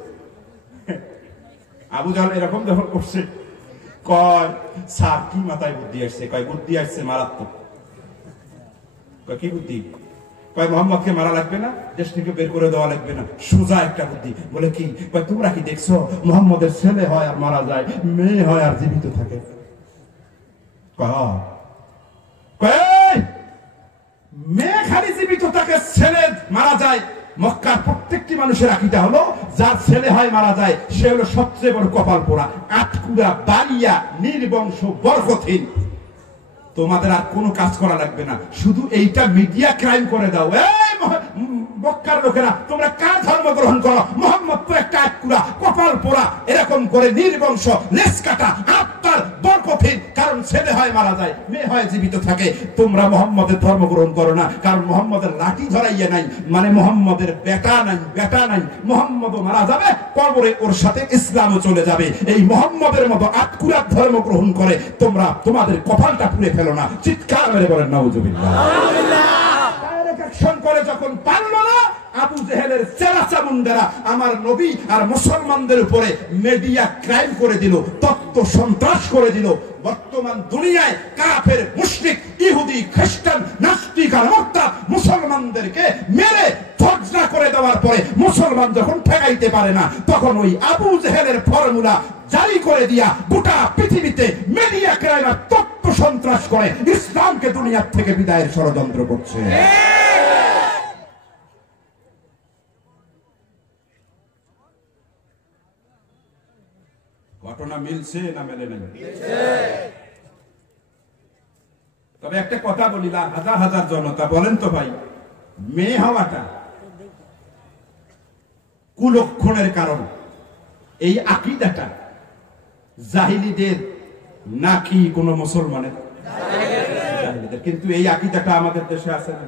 আবু জাহেল এরকম যখন করছে, কয় স্যার কি মাথায় বুদ্ধি আসছে? কয় বুদ্ধি আসছে মারাত্মক। কয় কি বুদ্ধি? কয় মোহাম্মদকে মারা লাগবে না, দেশ থেকে বের করে দেওয়া লাগবে না, সোজা একটা বুদ্ধি। বলে কি? কয় তোমরা কি দেখছো মোহাম্মদের ছেলে হয় আর মারা যায়, মেয়ে হয় আর জীবিত থাকে? মেয়ে খালি জীবিত থাকে, ছেলে মারা যায়। মক্কার প্রত্যেকটি মানুষের আকীদা হলো যার ছেলে হয় মারা যায় সে হলো সবচেয়ে বড় কপাল পোড়া, আটকুড়া, বালিয়া, নির্বংশ, বরকতহীন। তোমাদের আর কোনো কাজ করা লাগবে না, শুধু এইটা মিডিয়া ক্রাইম করে দাও। এই মক্কার লোকেরা তোমরা কার ধর্ম গ্রহণ করো? মোহাম্মদ তো একটা আটকুড়া, কপাল পোড়া, এরকম করে নির্বংশ, লেজ কাটা, আত্মার বরকতহীন। কারণ ছেলে হয় মারা যায়, মেয়ে হয় জীবিত থাকে। তোমরা মোহাম্মদের ধর্ম গ্রহণ করো না, কারণ মোহাম্মদের লাঠি ধরাইয়া নাই, মানে মোহাম্মদের বেটা নাই, বেটা নাই। মোহাম্মদও মারা যাবে, কবরে ওর সাথে ইসলামও চলে যাবে। এই মোহাম্মদের মতো আটকুড়ার ধর্ম গ্রহণ করে তোমরা তোমাদের কপালটা পুড়ে ফেলো না। চিৎকার মেরে বলেন নাউজুবিল্লাহ। করে যখন পারল না, আবু জেহেলের চেলা চামুন্ডারা আমার নবী আর মুসলমানদের উপরে মিডিয়া ক্রাইম করে দিল, তত্ত্ব সন্ত্রাস করে দিল। বর্তমান দুনিয়ায় কাফের, মুশরিক, ইহুদি, খ্রিস্টান, নাস্তিক আর মুরতাদ মুসলমানদেরকে মেরে ধ্বংস করে দেওয়ার পরে মুসলমান যখন ঠেকাইতে পারে না, তখন ওই আবু জেহেলের ফর্মুলা জারি করে দিয়া গোটা পৃথিবীতে মিডিয়া ক্রাইম আর তত্ত্ব সন্ত্রাস করে ইসলামকে দুনিয়ার থেকে বিদায়ের ষড়যন্ত্র করছে। ঘটনা মিলছে না মেলে না? তবে একটা কথা বলিলাম, হাজার হাজার জনতা বলেন তো ভাই, মেয়ে হওয়াটা কুলক্ষণের কারণ এই আকীদাটা জাহিলীদের নাকি কোন মুসলমানের? জাহিলীদের। কিন্তু এই আকীদাটা আমাদের দেশে আছে না?